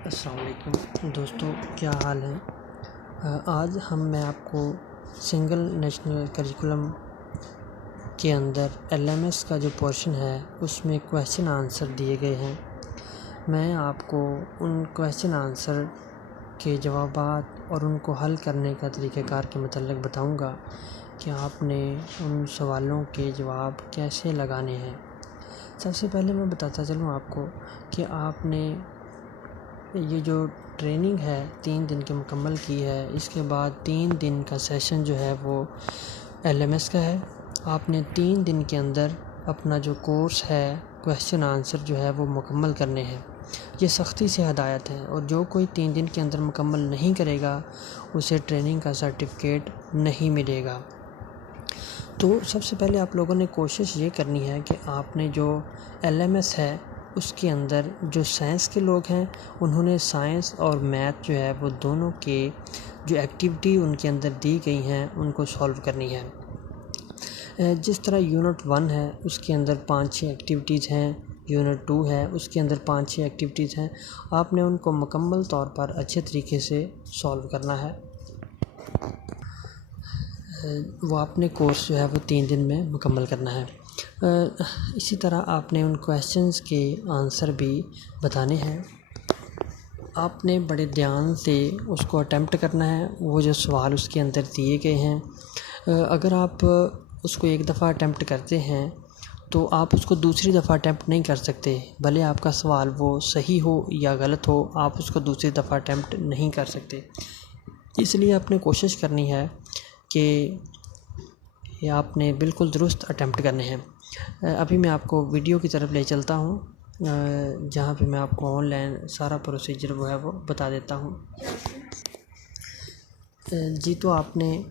अस्सलाम वालेकुम दोस्तों, क्या हाल है। आज मैं आपको सिंगल नेशनल करिकुलम के अंदर एलएमएस का जो पोर्शन है उसमें क्वेश्चन आंसर दिए गए हैं। मैं आपको उन क्वेश्चन आंसर के जवाबात और उनको हल करने का तरीक़ाकार के मतलब बताऊंगा कि आपने उन सवालों के जवाब कैसे लगाने हैं। सबसे पहले मैं बताता चलूँ आपको कि आपने ये जो ट्रेनिंग है 3 दिन की मुकम्मल की है। इसके बाद 3 दिन का सेशन जो है वो एलएमएस का है। आपने 3 दिन के अंदर अपना जो कोर्स है क्वेश्चन आंसर जो है वो मुकम्मल करने हैं। ये सख्ती से हदायत है और जो कोई 3 दिन के अंदर मुकम्मल नहीं करेगा उसे ट्रेनिंग का सर्टिफिकेट नहीं मिलेगा। तो सबसे पहले आप लोगों ने कोशिश ये करनी है कि आपने जो एलएमएस है उसके अंदर जो साइंस के लोग हैं उन्होंने साइंस और मैथ जो है वो दोनों के जो एक्टिविटी उनके अंदर दी गई हैं उनको सॉल्व करनी है। जिस तरह यूनिट 1 है उसके अंदर 5-6 एक्टिविटीज़ हैं, यूनिट 2 है उसके अंदर 5-6 एक्टिविटीज़ हैं। आपने उनको मुकम्मल तौर पर अच्छे तरीके से सॉल्व करना है। वो आपने कोर्स जो है वो 3 दिन में मुकम्मल करना है। इसी तरह आपने उन क्वेश्चंस के आंसर भी बताने हैं। आपने बड़े ध्यान से उसको अटेम्प्ट करना है। वो जो सवाल उसके अंदर दिए गए हैं अगर आप उसको एक दफ़ा अटेम्प्ट करते हैं तो आप उसको दूसरी दफ़ा अटेम्प्ट नहीं कर सकते। भले आपका सवाल वो सही हो या गलत हो, आप उसको दूसरी दफ़ा अटेम्प्ट नहीं कर सकते। इसलिए आपने कोशिश करनी है कि आपने बिल्कुल दुरुस्त अटेम्प्ट करने हैं। अभी मैं आपको वीडियो की तरफ ले चलता हूँ जहाँ पे मैं आपको ऑनलाइन सारा प्रोसीजर वो है वो बता देता हूँ। जी, तो आपने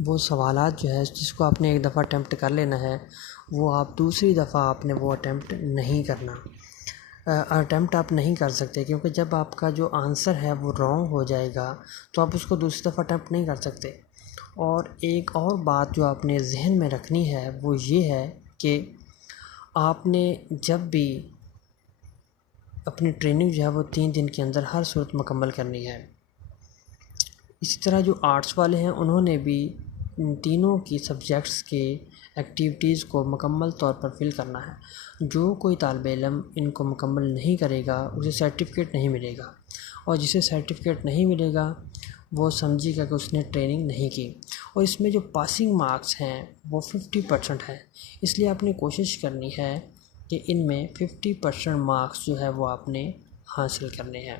वो सवालात जो है जिसको आपने एक दफ़ा अटेम्प्ट कर लेना है वो आप दूसरी दफ़ा आपने वो अटेम्प्ट नहीं करना। अटेम्प्ट आप नहीं कर सकते क्योंकि जब आपका जो आंसर है वो रॉन्ग हो जाएगा तो आप उसको दूसरी दफ़ा अटेम्प्ट नहीं कर सकते। और एक और बात जो आपने जहन में रखनी है वो ये है कि आपने जब भी अपनी ट्रेनिंग जो है वो 3 दिन के अंदर हर सूरत मुकम्मल करनी है। इसी तरह जो आर्ट्स वाले हैं उन्होंने भी तीनों की सब्जेक्ट्स के एक्टिविटीज़ को मुकम्मल तौर पर फिल करना है। जो कोई तालिब इल्म इनको मुकम्मल नहीं करेगा उसे सर्टिफिकेट नहीं मिलेगा, और जिसे सर्टिफिकेट नहीं मिलेगा वो समझिएगा कि उसने ट्रेनिंग नहीं की। और इसमें जो पासिंग मार्क्स हैं वो 50% हैं। इसलिए आपने कोशिश करनी है कि इनमें 50% मार्क्स जो है वो आपने हासिल करने हैं।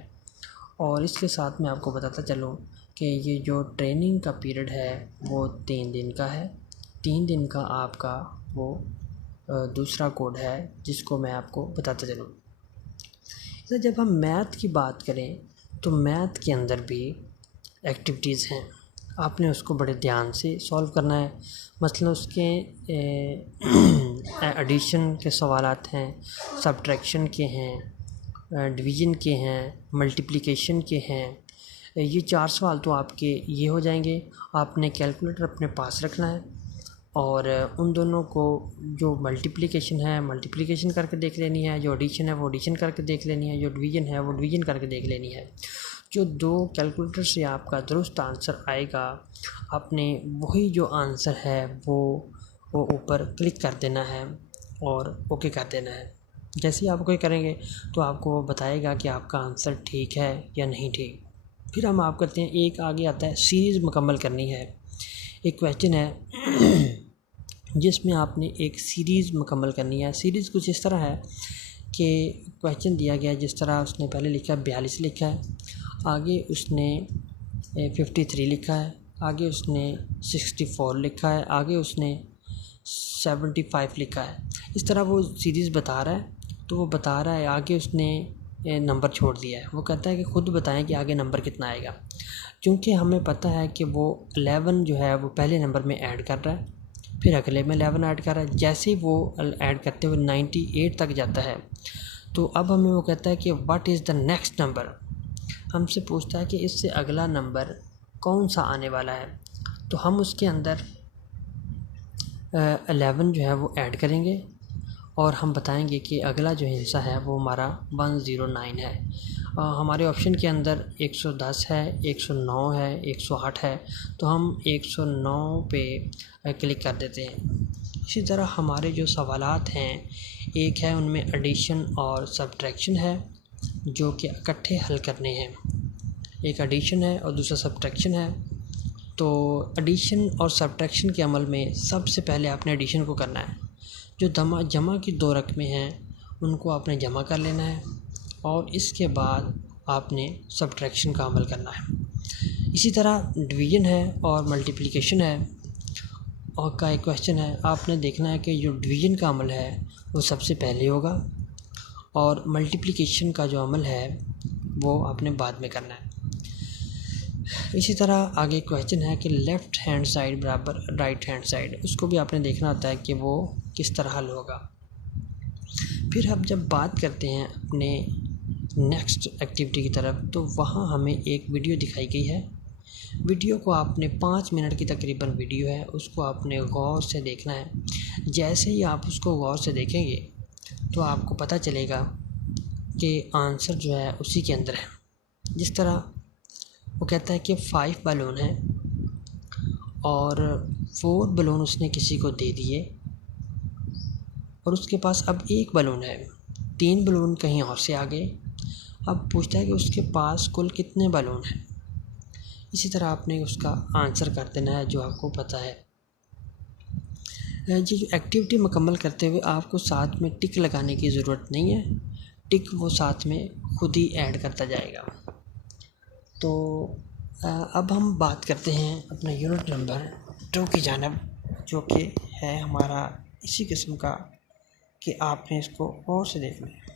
और इसके साथ मैं आपको बताता चलूँ कि ये जो ट्रेनिंग का पीरियड है वो 3 दिन का है। 3 दिन का आपका वो दूसरा कोड है जिसको मैं आपको बताता चलूँ। तो जब हम मैथ की बात करें तो मैथ के अंदर भी एक्टिविटीज़ हैं, आपने उसको बड़े ध्यान से सॉल्व करना है। मसलन उसके एडिशन के सवालात हैं, सब्ट्रैक्शन के हैं, डिवीज़न के हैं, मल्टीप्लिकेशन के हैं। ये 4 सवाल तो आपके ये हो जाएंगे। आपने कैलकुलेटर अपने पास रखना है और उन दोनों को जो मल्टीप्लिकेशन है मल्टीप्लिकेशन करके देख लेनी है, जो एडिशन है वो एडिशन करके देख लेनी है, जो डिवीज़न है वो डिवीज़न करके देख लेनी है। जो 2 कैलकुलेटर से आपका दुरुस्त आंसर आएगा आपने वही जो आंसर है वो ऊपर क्लिक कर देना है और ओके कर देना है। जैसे ही आप ओके करेंगे तो आपको वो बताएगा कि आपका आंसर ठीक है या नहीं ठीक। फिर हम आप करते हैं, एक आगे आता है सीरीज़ मुकम्मल करनी है। एक क्वेश्चन है जिसमें आपने एक सीरीज़ मुकम्मल करनी है। सीरीज़ कुछ इस तरह है कि क्वेश्चन दिया गया जिस तरह उसने पहले लिखा 42 लिखा है, आगे उसने 53 लिखा है, आगे उसने 64 लिखा है, आगे उसने 75 लिखा है। इस तरह वो सीरीज़ बता रहा है। तो वो बता रहा है आगे उसने नंबर छोड़ दिया है। वो कहता है कि ख़ुद बताएं कि आगे नंबर कितना आएगा। क्योंकि हमें पता है कि वो 11 जो है वो पहले नंबर में ऐड कर रहा है, फिर अगले में 11 ऐड कर रहा है। जैसे ही वो ऐड करते हुए 98 तक जाता है तो अब हमें वो कहता है कि what is the next number. हमसे पूछता है कि इससे अगला नंबर कौन सा आने वाला है। तो हम उसके अंदर 11 जो है वो ऐड करेंगे और हम बताएंगे कि अगला जो हिस्सा है वो हमारा 109 है। हमारे ऑप्शन के अंदर 110 है, 109 है, 108 है, तो हम 109 पे क्लिक कर देते हैं। इसी तरह हमारे जो सवालात हैं, एक है उनमें एडिशन और सब्ट्रैक्शन है जो कि इकट्ठे हल करने हैं। एक एडिशन है और दूसरा सब्ट्रैक्शन है। तो एडिशन और सब्ट्रैक्शन के अमल में सबसे पहले आपने एडिशन को करना है। जो जमा की 2 रकमें हैं उनको आपने जमा कर लेना है और इसके बाद आपने सब्ट्रैक्शन का अमल करना है। इसी तरह डिवीज़न है और मल्टीप्लिकेशन है और का एक क्वेश्चन है। आपने देखना है कि जो डिवीज़न का अमल है वो सबसे पहले होगा और मल्टीप्लिकेशन का जो अमल है वो आपने बाद में करना है। इसी तरह आगे क्वेश्चन है कि लेफ़्ट हैंड साइड बराबर राइट हैंड साइड, उसको भी आपने देखना होता है कि वो किस तरह हल होगा। फिर हम जब बात करते हैं अपने नेक्स्ट एक्टिविटी की तरफ, तो वहाँ हमें एक वीडियो दिखाई गई है। वीडियो को आपने 5 मिनट की तकरीबन वीडियो है, उसको आपने गौर से देखना है। जैसे ही आप उसको गौर से देखेंगे तो आपको पता चलेगा कि आंसर जो है उसी के अंदर है। जिस तरह वो कहता है कि 5 बलून हैं और 4 बलून उसने किसी को दे दिए और उसके पास अब 1 बलून है, 3 बलून कहीं और से आ गए। अब पूछता है कि उसके पास कुल कितने बलून हैं। इसी तरह आपने उसका आंसर कर देना है जो आपको पता है। ये जो एक्टिविटी मुकम्मल करते हुए आपको साथ में टिक लगाने की ज़रूरत नहीं है, टिक वो साथ में खुद ही ऐड करता जाएगा। तो अब हम बात करते हैं अपना यूनिट नंबर 2 की जानिब, जो कि है हमारा इसी किस्म का कि आपने इसको गौर से देखना है।